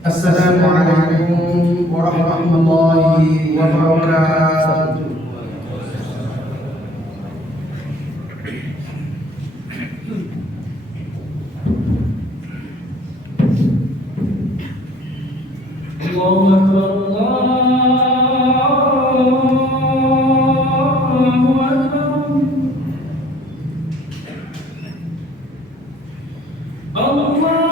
Assalamualaikum warahmatullahi wabarakatuh. Allahu Akbar, Allahu Akbar.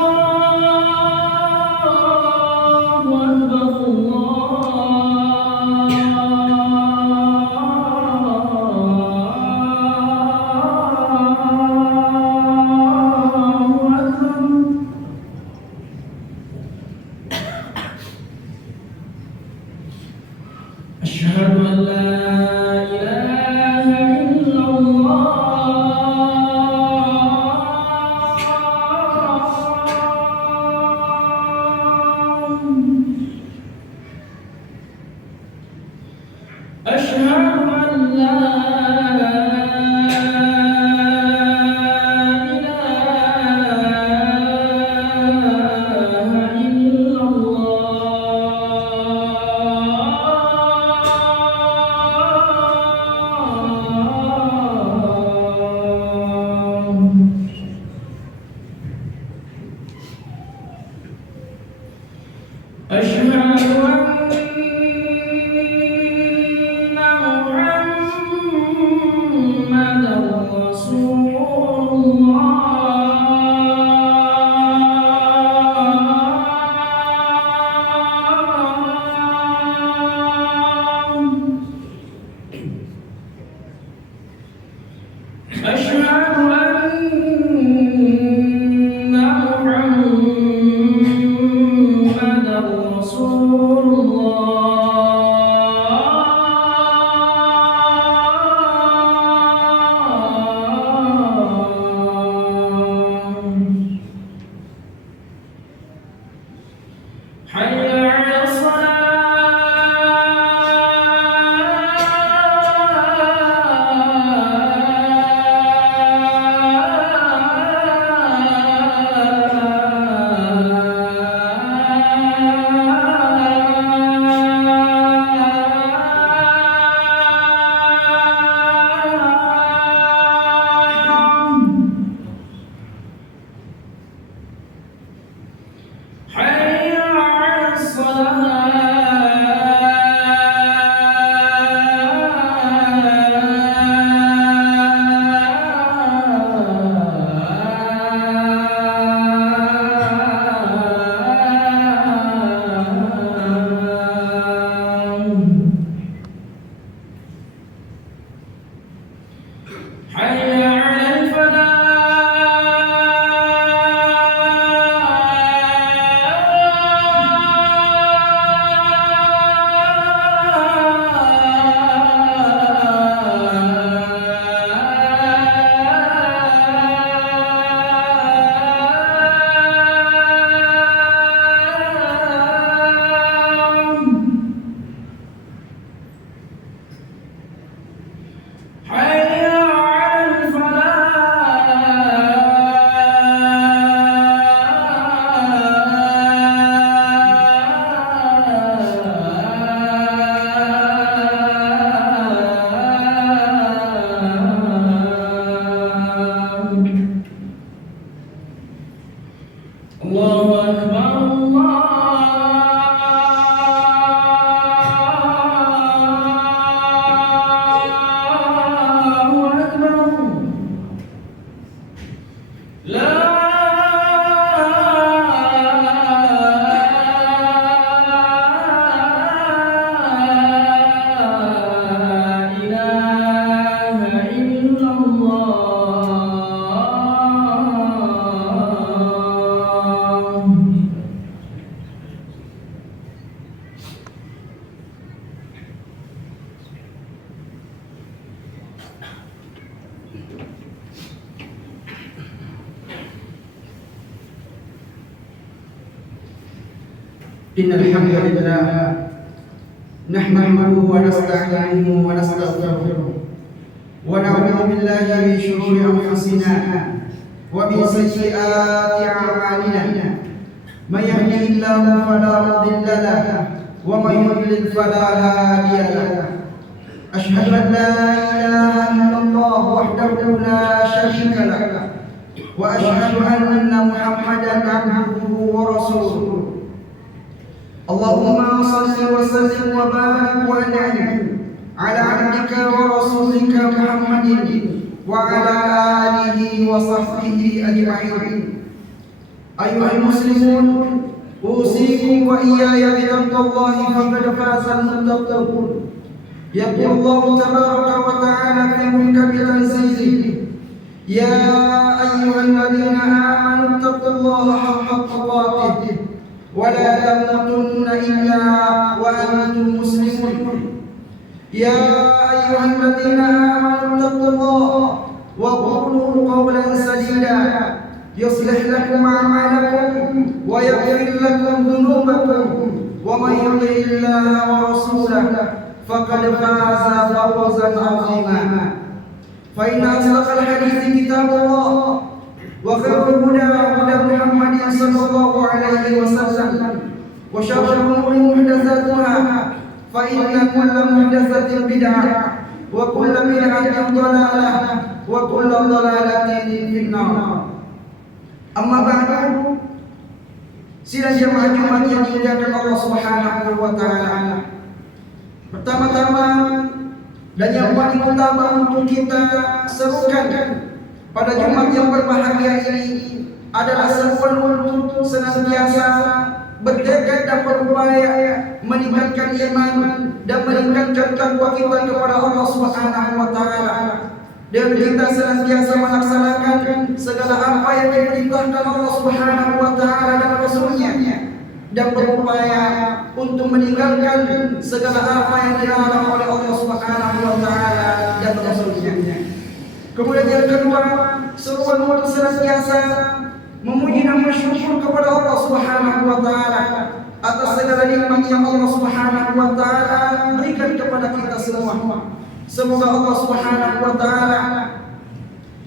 Asyhadu an la ilaha illallah. Asyhadu an la أشهد أن محمدًا رسول الله. أشهد حي على Allahu Akbar, Allahu Akbar. La ilaha illallah. إن الحمد لله نحمده ونستعينه ونستغفره ونعوذ بالله من شرور أنفسنا ومن سيئات أعمالنا من يهده الله فلا مضل له ومن يضلل فلا هادي له أشهد أن لا إله إلا الله وحده لا شريك له وأشهد أن محمدا عبده ورسوله اللهم صل وسلم وبارك وأنعم على عبدك ورسولك محمد وعلى آله وصحبه أجمعين أيها المسلمون أوصيكم وإياي بتقوى الله فقد فاز المتقون يقول الله تبارك وتعالى في محكم تنزيله يا أيها الذين آمنوا اتقوا الله حق تقاته ولا تموتن إلا وأنتم مسلمون يا أيها الذين آمنوا اتقوا الله وقولوا قولا سديدا يصلح لكم أعمالكم ويغفر لكم ذنوبكم ومن يطع الله ورسوله فقد فاز فوزا عظيما فإن أصدق الحديث كتاب الله وخير الهدى هدى محمد صلى الله عليه وسلم وشر الأمور محدثاتها فإن كل محدثة بدعة وكل بدعة ضلالة وكل ضلالة في النار. Amma ba'du, sidang jemaah Jumat yang dimuliakan Allah Subhanahu wa taala. Pertama-tama dan yang paling utama untuk kita serukan pada Jumat yang berbahagia ini adalah seruan untuk senantiasa bertekad dan berupaya meningkatkan iman dan meningkatkan takwa kita kepada Allah Subhanahu wa taala. Dan kita senantiasa melaksanakan segala apa yang diperintahkan Allah Subhanahu wa taala dan Rasul-Nya dan berupaya untuk meninggalkan segala apa yang dilarang oleh Allah Subhanahu wa taala dan Rasul-Nya. Kemudian yang kedua, seruan untuk senantiasa memuji dan bersyukur kepada Allah Subhanahu wa taala atas segala nikmat yang Allah Subhanahu wa taala berikan kepada kita semua. Semoga Allah Subhanahu wa taala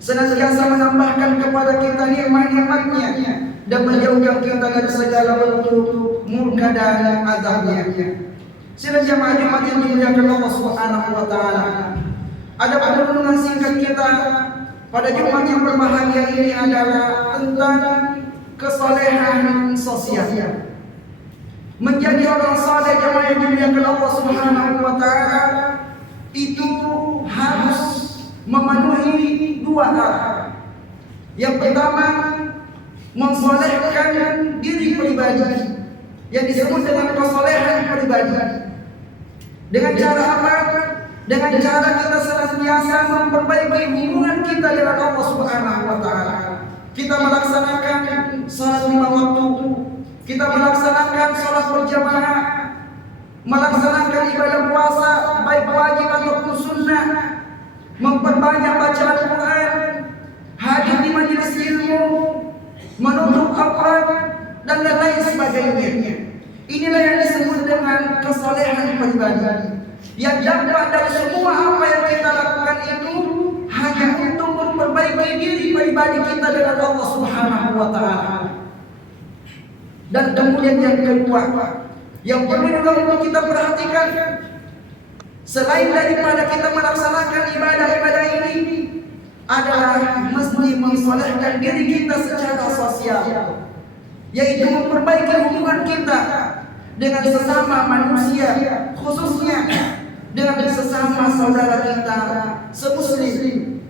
senantiasa menambahkan kepada kita nikmat-nikmat-Nya dan menjauhkan kita dari segala bentuk murka dan azab-Nya. Sidang jemaah Jumat yang dimuliakan Allah Subhanahu wa taala. Ada renungan singkat kita pada Jumat yang berbahagia ini adalah tentang kesolehan sosial. Menjadi orang saleh jemaah yang dimuliakan Allah Subhanahu wa taala itu harus memenuhi dua hal. Yang pertama, mensolehkan diri pribadi yang disebut dengan kesolehan pribadi. Dengan cara apa? Dengan cara kita senantiasa memperbaiki hubungan kita dengan Allah Subhanahu wa taala. Kita melaksanakan salat 5 waktu, kita melaksanakan salat berjamaah, melaksanakan ibadah puasa baik wajib ataupun sunnah, memperbanyak bacaan Quran, hadir di majelis ilmu, menuntut aurat dan lain sebagainya. Inilah yang disebut dengan kesolehan pribadi. Yang dapat dari semua apa yang kita lakukan itu hanya untuk memperbaiki diri pribadi kita dengan Allah Subhanahu wa taala. Dan kemudian yang kedua, yang perlu juga untuk kita perhatikan, selain daripada kita melaksanakan ibadah-ibadah ini, adalah mesti mensolehkan diri kita secara sosial, yaitu memperbaiki hubungan kita dengan sesama manusia, khususnya dengan sesama saudara kita semuslim.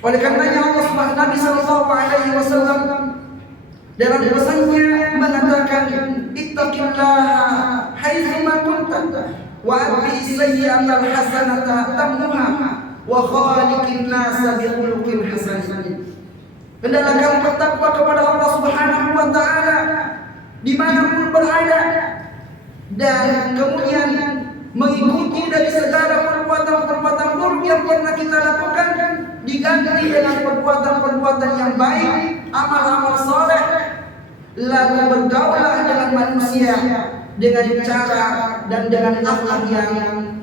Oleh karenanya Allah Subhanahu Nabi sallallahu alaihi wasallam dalam pesannya mengatakan, ittaqillaha haitsu ma kunta wa atbi sayyi'atal hasanata tamhuha wa khaliqin nasa bi khuluqin hasan. Hendaklah kamu bertakwa kepada Allah Subhanahu wa taala dimanapun berada, dan kemudian mengikuti dari segala perbuatan-perbuatan buruk yang pernah kita lakukan diganti dengan perbuatan-perbuatan yang baik, amal-amal soleh. Lalu bergaulah dengan manusia dengan cara dan dengan akhlak yang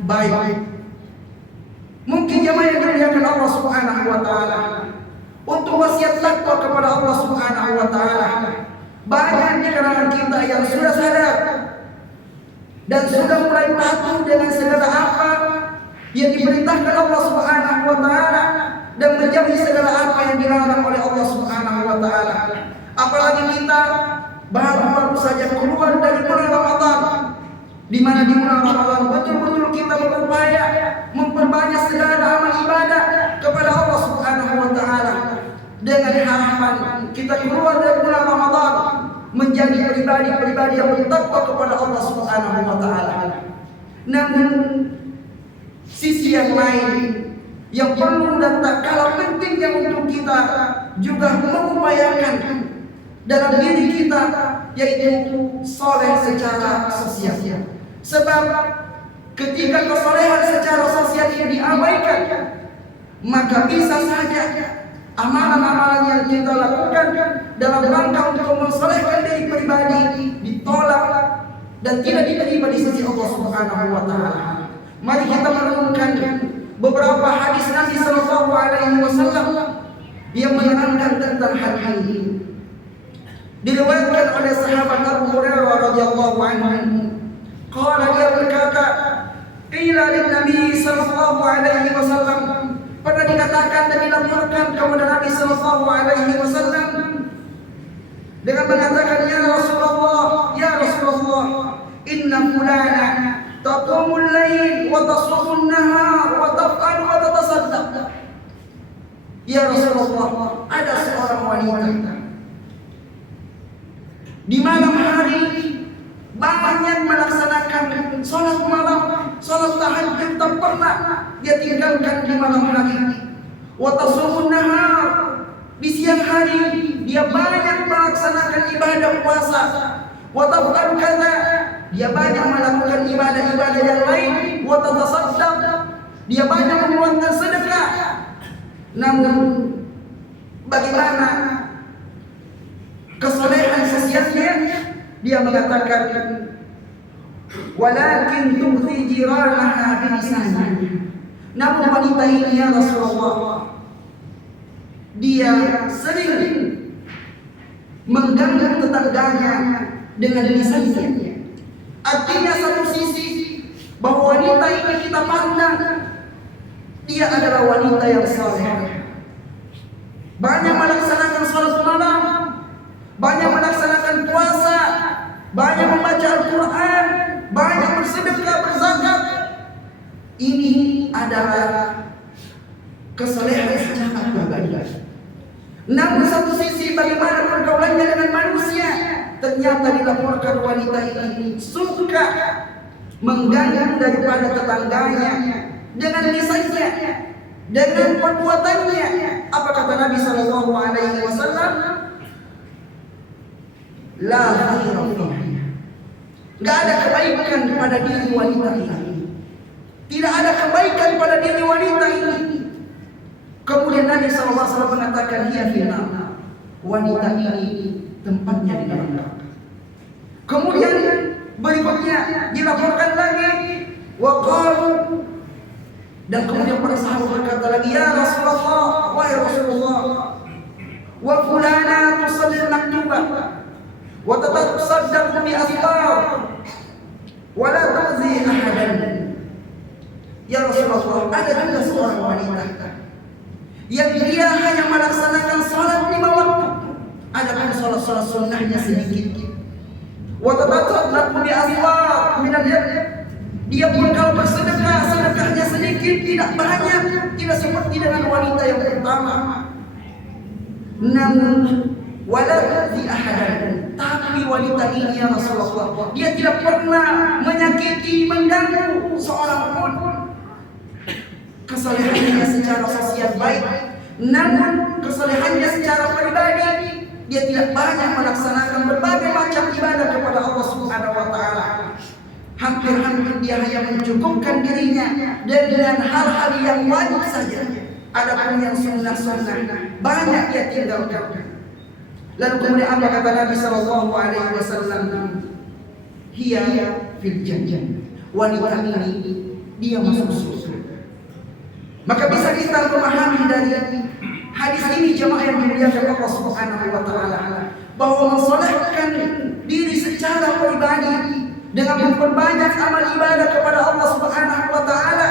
baik. Mungkin jemaah yang dimuliakan Allah Subhanahu wa taala, untuk wasiat takwa kepada Allah Subhanahu wa taala, Banyak di kalangan kita yang sudah sadar dan sudah mulai patuh dengan segala apa yang diperintahkan Allah Subhanahu wa taala dan menjauhi segala apa yang dilarang oleh Allah Subhanahu wa taala. Apalagi kita baru saja keluar dari bulan Ramadan, di mana di bulan Ramadan betul-betul kita berupaya memperbanyak segala amal ibadah kepada Allah Subhanahu wa taala dengan harapan kita keluar dari bulan Ramadan menjadi pribadi-pribadi yang bertakwa kepada Allah Subhanahu wa taala. Namun sisi yang lain yang perlu dan tak kalah pentingnya untuk kita juga mengupayakan dalam diri kita, yaitu soleh secara sosial. Sebab ketika kesolehan secara sosial ini diabaikan, maka bisa saja amalan-amalan yang kita lakukan dalam rangka untuk mensolehkan diri pribadi ditolak dan tidak diterima di sisi Allah Subhanahu wa taala. Mari kita merenungkan beberapa hadis Nabi sallallahu alaihi wasallam yang menerangkan tentang hal ini. Diriwayatkan oleh sahabat Abu Hurairah radhiyallahu anhu, qala, dia berkata, qila lin Nabi sallallahu alaihi wasallam, pernah dikatakan dan dilaporkan kepada Nabi sallallahu alaihi wasallam dengan mengatakan, ya Rasulullah, inna fulana taqumul lail wa tasumun nahar wa taf'al wa tatasaddaq. Ya Rasulullah, ada seorang wanita di malam hari banyak melaksanakan sholat malam, sholat tahajud tak pernah dia tinggalkan di malam hari. Wa tasumun nahar, di siang hari dia banyak melaksanakan ibadah puasa. Wa taf'al kaza, dia banyak melakukan ibadah-ibadah yang lain. Wa tatasaddaq, dia banyak mengeluarkan sedekah. Namun bagaimana kesolehan sosialnya? Dia mengatakan, walakin tu'ti jiranaha bilisaniha. Namun wanita ini, ya Rasulullah, dia sering mengganggu tetangganya dengan lisannya. Artinya satu sisi bahwa wanita ini kita pandang dia adalah wanita yang saleh, banyak melaksanakan salat malam, banyak melaksanakan puasa, banyak membaca Al-Quran, banyak bersedekah, berzakat. Ini adalah kesolehan secara pribadi. Namun satu sisi bagaimana pergaulannya dengan manusia, ternyata dilaporkan wanita ini suka mengganggu daripada tetangganya dengan lisannya, dengan perbuatannya. Apa kata Nabi sallallahu alaihi wasallam? La khaira fiha. Enggak ada kebaikan pada diri wanita ini. Tidak ada kebaikan pada diri wanita ini. Kemudian Nabi sallallahu alaihi wasallam mengatakan, hiya finnar, wanita ini tempatnya di dalam neraka. Kemudian berikutnya dilaporkan lagi, wa qalu, dan kemudian para sahabat berkata lagi, ya Rasulullah, wahai Rasulullah, wa fulana tusalli al-maktubah wa tatasaddaqu bi asfar wa la tu'zi ahadan. Ya Rasulullah, ada juga seorang wanita yang dia hanya melaksanakan salat 5 waktu, adapun salat-salat sunnahnya sedikit. Wa tatasaddaqu bi asfar min al-yad, dia pun kalau bersedekah, sedekahnya sedikit, tidak banyak, tidak seperti dengan wanita yang pertama. Namun wala tu'zi ahadan, tapi wanita ini, ya Rasulullah, dia tidak pernah menyakiti, mengganggu seorang pun. Kesolehannya secara sosial baik, namun kesolehannya secara pribadi dia tidak banyak melaksanakan berbagai macam ibadah kepada Allah Subhanahu wa taala. Hampir-hampir dia hanya mencukupkan dirinya dengan hal-hal yang wajib saja. Adapun yang sunnah-sunnah banyak dia tinggalkan. Lalu kemudian apa kata Nabi sallallahu alaihi wasallam? Hiya fil jannah. Wanita ini dia masuk surga. Maka bisa kita memahami dari hadis ini, jemaah yang dimuliakan Allah Subhanahu wa taala, bahwa mensolehkan diri secara pribadi dengan memperbanyak amal ibadah kepada Allah Subhanahu wa taala,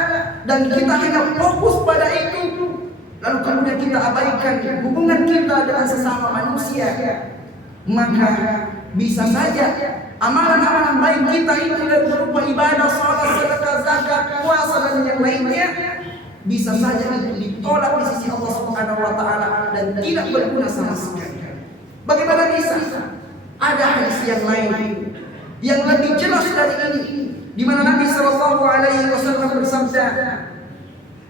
dan kita hanya fokus pada itu, lalu kemudian kita abaikan hubungan kita dengan sesama manusia, maka bisa saja amalan-amalan baik kita itu berupa ibadah, salat, sedekah, zakat, puasa dan yang lainnya bisa saja itu ditolak di sisi Allah Subhanahu wa taala dan tidak berguna sama sekali. Bagaimana bisa? Ada hadis yang lain yang lebih jelas dari ini, di mana Nabi sallallahu alaihi wasallam bersabda,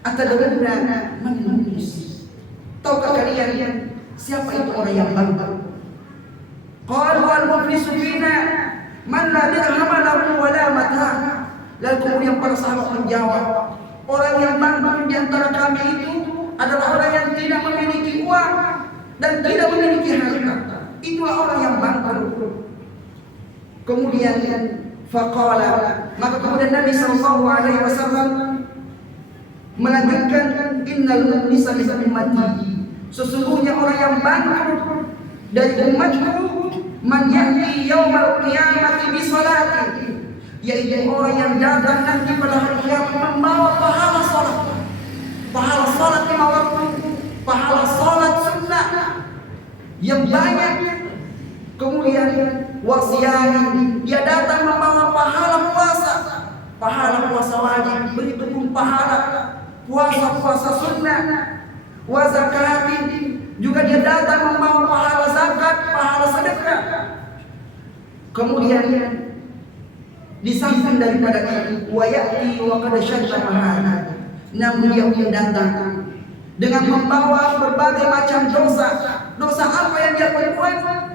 "Atadruna man muflis?" Tahukah kalian siapa itu orang yang bangkrut? Qalu al-muflisu fina man la dirham lahu wa la mata'. Lalu kemudian para sahabat menjawab, orang yang bangkrut di antara kami itu adalah orang yang tidak memiliki uang dan tidak memiliki harta. Itulah orang yang bangkrut. Kemudian faqala, maka kemudian Nabi sallallahu alaihi wasallam melanjutkan, innal muflisa min ummati, sesungguhnya orang yang bangkrut dari umatku, man ya'ti yaumal qiyamati bi salati, yaitu orang yang datang nanti pada hari kiamat membawa pahala salat lima waktu, pahala salat sunnah yang banyak. Kemudian wasiyani, dia datang membawa pahala puasa wajib, begitu pun pahala puasa sunnah. Wa zakatin, juga dia datang membawa pahala zakat, pahala sedekah. Kemudian di samping daripada itu, wa ya'ti wa qad syadda mahana, namun dia datang dengan membawa berbagai macam dosa. Dosa apa yang dia perbuat?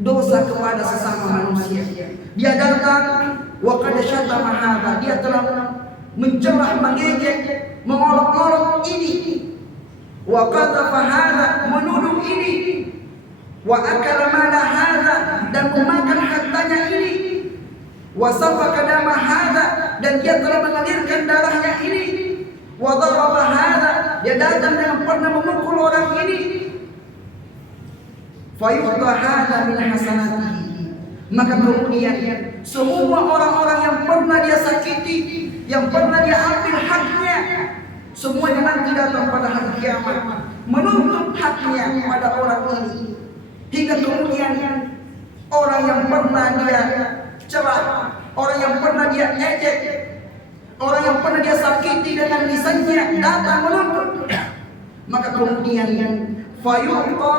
Dosa kepada sesama manusia. Dia datang wa qad syadda mahana, dia telah mencela, mengejek, mengolok-olok ini. Wa qadhafa hadza, menuduh ini. Wa akala mala hadza, dan memakan hartanya ini. Wa safaka dama hadza, dan dia telah mengalirkan darahnya ini. Wa daraba hadza, dia datang dengan pernah memukul orang ini. Fa yu'ta hadza min hasanatihi, maka kemudian semua orang-orang yang pernah dia sakiti, yang pernah dia ambil haknya, semuanya nanti datang pada hari kiamat menuntut haknya pada orang ini. Hingga kemudian orang yang pernah dia celah, orang yang pernah dia ejek, orang yang pernah dia sakiti dengan lisannya datang menuntut, maka kemudian fayu'ta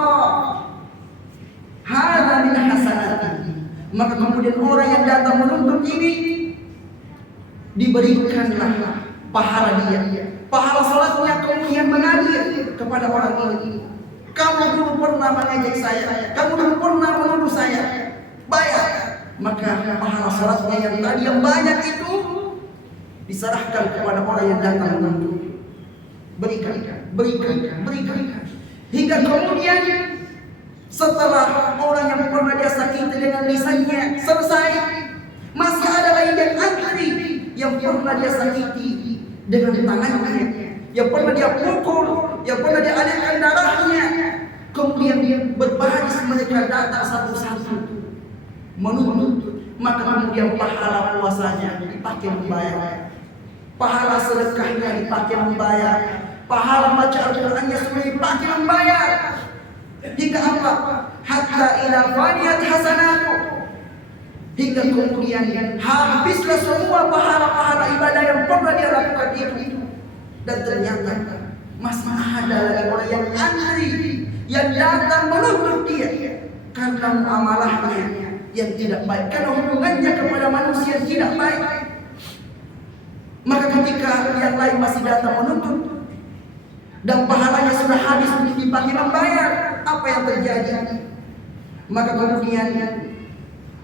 hadza min hasanatihi, maka kemudian orang yang datang menuntut ini diberikanlah pahala dia, pahala salatnya, kemudian mengalir kepada orang ini. Kamu dulu pernah mengejek saya, kamu dulu pernah menuduh saya, bayar. Maka pahala salatnya yang tadi yang banyak itu diserahkan kepada orang yang datang menuntut. Berikan. Hingga kemudian setelah orang yang pernah dia sakiti dengan lisannya selesai, masih ada lagi yang antri yang pernah dia sakiti dengan tangannya, yang pernah dia pukul, yang pernah dia alirkan darahnya. Kemudian dia berbaris, mereka datang satu-satu menuntut. Maka kemudian pahala puasanya dipakai membayar, pahala sedekahnya dipakai membayar, pahala baca Al-Qur'annya semua dipakai membayar. Hingga apa? Hatta ila faniyat hasanatu, hingga kemudian habislah semua pahala-pahala ibadah yang pernah dia lakukan itu. Dan ternyata masih ada lagi orang yang antri, yang datang menuntut dia karena muamalahnya yang tidak baik, karena hubungannya kepada manusia yang tidak baik. Maka ketika yang lain masih datang menuntut dan pahalanya sudah habis untuk dipakai membayar, apa yang terjadi? Maka kemudian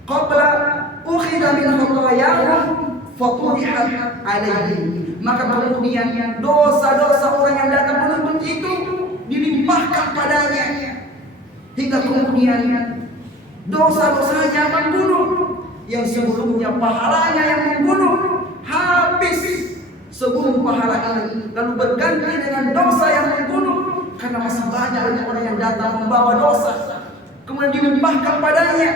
qabla ukhidha min khatayahum faturihat alaihim, maka kemudian dosa-dosa orang yang datang menuntut itu dilimpahkan padanya, hingga kemudian dosa-dosanya membunuh, yang sebelumnya pahalanya yang membunuh habis sebelum pahala ini, lalu berganti dengan dosa yang membunuh, karena masih banyak orang yang datang membawa dosa. kemudian dilimpahkan padanya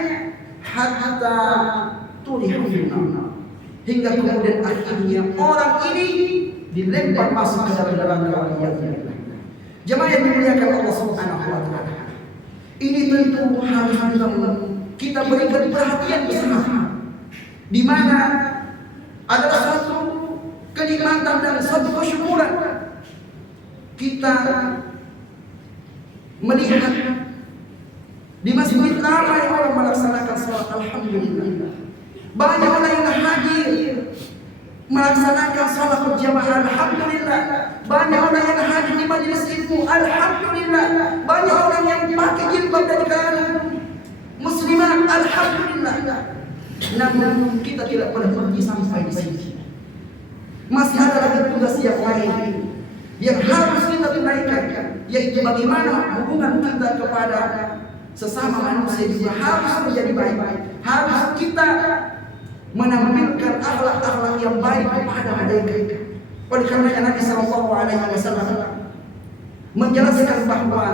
hatta tulihu hingga kemudian akhirnya orang ini dilempar masuk ke dalam neraka. Jemaah yang dimuliakan Allah Subhanahu wa taala. Ini tentu hal-hal yang kita berikan perhatian bersama, di mana adalah suatu kenikmatan dan suatu kesyukuran kita melihat di masjid ramai orang melaksanakan salat alhamdulillah. Banyak orang yang hadir melaksanakan salat berjamaah alhamdulillah. Banyak orang yang hadir di majelis ilmu alhamdulillah. Banyak orang yang pakai jilbab dari kalangan muslimat alhamdulillah. Namun kita tidak pernah pergi sampai di sini. Masih ada lagi tugas yang lain yang harus kita tunaikan, yaitu bagaimana hubungan kita kepada sesama manusia juga harus menjadi baik. Harus kita menampilkan akhlak-akhlak yang baik kepada mereka. Oleh karenanya Nabi Sallallahu Alaihi Wasallam menjelaskan bahwa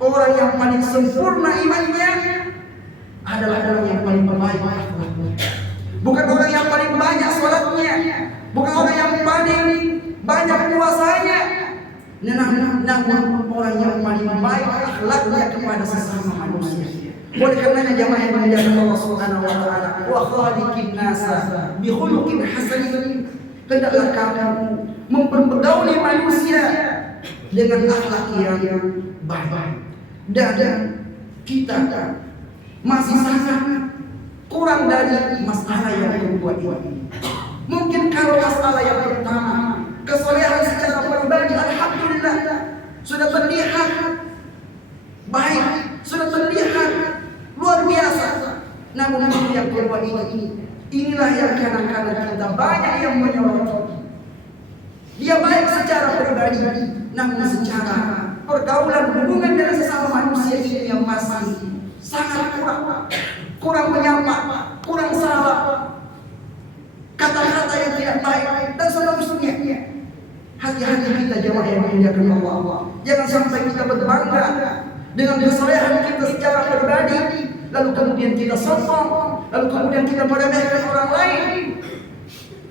orang yang paling sempurna imannya adalah orang yang paling baik akhlaknya. Bukan orang yang paling banyak sholatnya, bukan orang yang paling banyak puasanya, namun orang yang paling baik akhlaknya kepada sesama manusia. Oleh karenanya jamaah yang dimuliakan Allah Subhanahu wa taala, wa khaliqin nasa bi khuluqin hasanin, hendaklah kamu mempergauli manusia dengan akhlak yang baik. Dan kita masih sangat kurang dari masalah yang kedua ini. Mungkin kalau masalah yang pertama, kesolehan secara pribadi alhamdulillah sudah terlihat baik, sudah terlihat luar biasa. Namun yang kedua inilah yang kadang-kadang kita banyak yang menyoroti. Dia baik secara pribadi, namun secara pergaulan hubungan dengan sesama manusia ini yang masih sangat kurang menyapa, kurang salah, kata-kata yang tidak baik dan seterusnya. Hati-hati kita jemaah yang dimuliakan Allah. Jangan sampai kita berbangga dengan kesolehan kita secara pribadi, lalu kemudian kita sombong, lalu kemudian kita meremehkan orang lain.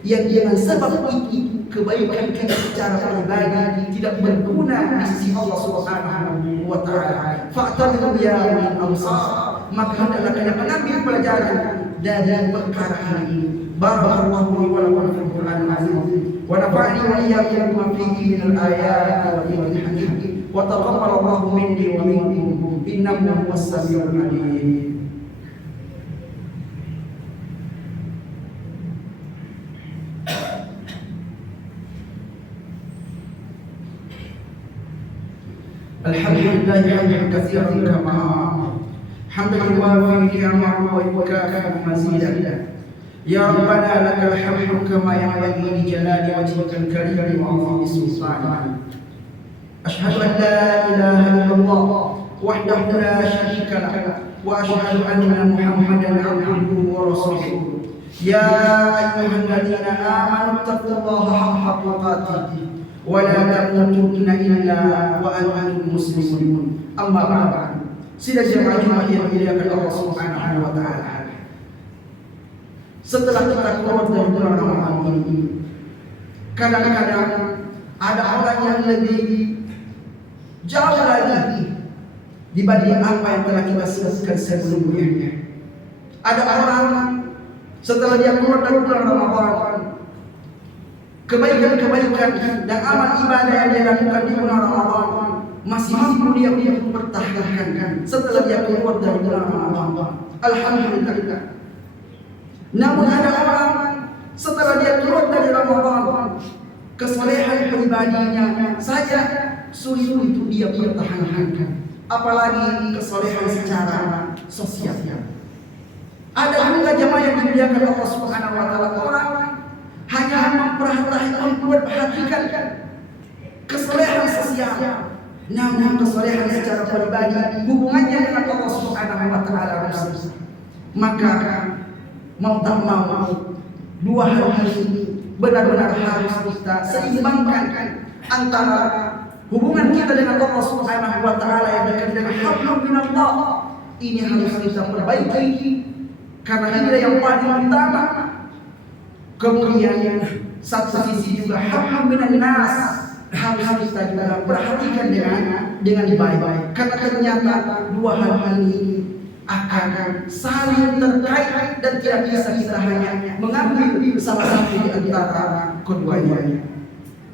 Yang dengan sebab itu kebaikan kita secara pribadi tidak berguna di sisi Allah Subhanahu wa taala. Fa'tabiru ya ulil absar, maka hendaklah kalian mengambil pelajaran dari perkara ini. Barakallahu li wa lakum fil Qur'anil azim wa nafa'ani wa iyyakum bima fihi minal ayati wa dhikril hakim wa taqabbalallahu minni wa minkum innahu huwas samiul alim. Alhamdulillah hamdan katsiran kama hamdan yuwafi ni'amahu wa yukafi mazidah. Ya Rabbana lakal hamdu kama yanbaghi li jalali wajhikal karim wa 'azimi sultanik. Asyhadu an la ilaha illallah wahdahu la syarika lah wa asyhadu anna Muhammadan 'abduhu wa rasuluh. Ya ayyuhalladzina amanu taqullaha haqqa tuqatih wa la tamutunna illa wa antum muslimun. Amma ba'd. Sila jemaah yang dimuliakan Allah Subhanahu wa taala. Setelah kita keluar dari bulan Ramadan ini, kadang-kadang ada orang yang lebih jauh lagi dibanding apa yang telah kita sebutkan sebelumnya. Ada orang setelah dia keluar dari bulan Ramadan, kebaikan-kebaikan dan amal ibadah yang dia lakukan di bulan Ramadan masih mampu dia mempertahankan setelah dia keluar dari bulan Ramadan. Alhamdulillah. Namun ada orang setelah dia keluar dari Ramadan, kesolehan pribadinya saja sulit untuk dia pertahankan, apalagi kesolehan secara sosial. Ada juga jemaah yang dimuliakan Allah Subhanahu wa taala, orang hanya memperhatikan kesolehan sosial, namun kesolehan secara pribadi hubungannya dengan Allah Subhanahu wa taala rusak. Maka mau tak mau dua hal ini benar-benar harus kita seimbangkan antara hubungan kita dengan Allah Subhanahu wa taala yang dekat dengan hablum minallah, ini harus kita perbaiki karena inilah yang paling utama. Kemudian satu sisi juga hak minan nas harus kita juga perhatikan dengan baik, karena ternyata dua hal ini akan saling terkait dan tidak bisa kita hanya mengambil salah satu di antara keduanya.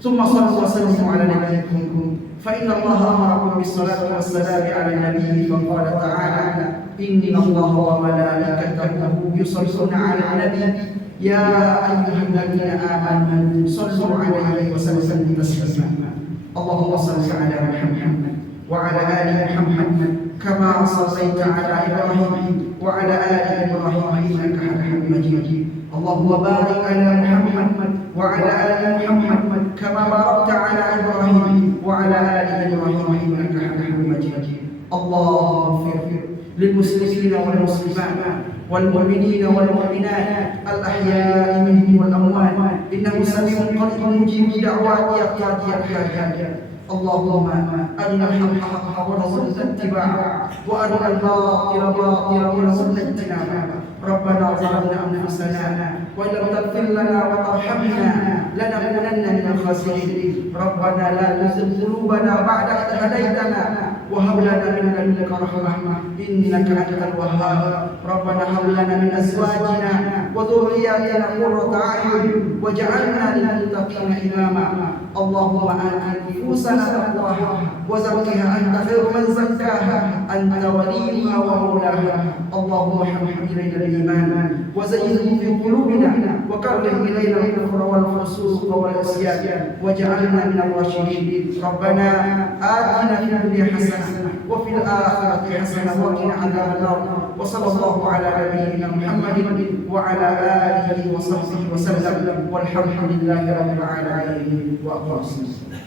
Summa sallu wa sallimu ala nabiyyikum fa inna Allah amarakum bis salati was salami ala nabiyyi fa qala ta'ala inna Allah wa malaikatahu yusalluna ala nabi ya ayyuhalladzina amanu sallu alaihi wa sallimu taslima. Allahumma salli ala Muhammad wa ala ali Muhammad kama sallaita ala Ibrahim wa ala ali Ibrahim innaka Hamidum Majid. Allahumma barik ala Muhammad wa ala ali Muhammad kama barakta ala Ibrahim wa ala ali Ibrahim innaka Hamidum Majid. Allahumma ighfir lil muslimina wal muslimat والمؤمنين والمؤمنات الأحياء منهم والأموات إنه سميع قريب مجيب دعوات يا قاضي الحاجات. اللهم أرنا الحق حقا وارزقنا اتباعه وأرنا الباطل باطلا وارزقنا اجتنابه. ربنا ظلمنا أنفسنا وإن لم تغفر لنا وترحمنا لنكونن من الخاسرين. ربنا لا تزغ قلوبنا بعد إذ هديتنا وهب لنا من لدنك رحمة إنك أنت الوهاب. ربنا هب لنا من أزواجنا وذرياتنا قرة أعين واجعلنا للمتقين إماما. اللهم آت نفوسنا تقواها وزكها أنت خير من زكاها أنت وليها ومولاها. اللهم حبب إلينا الإيمان وزينه في قلوبنا وكره إلينا الكفر والفسوق والعصيان واجعلنا من الراشدين. ربنا آتنا في الدنيا حسنة وفي الآخرة حسنة وقنا عذاب النار. وصلى الله على نبينا محمد وعلى آله وصحبه وسلم والحمد لله رب العالمين. وأقم الصلاة.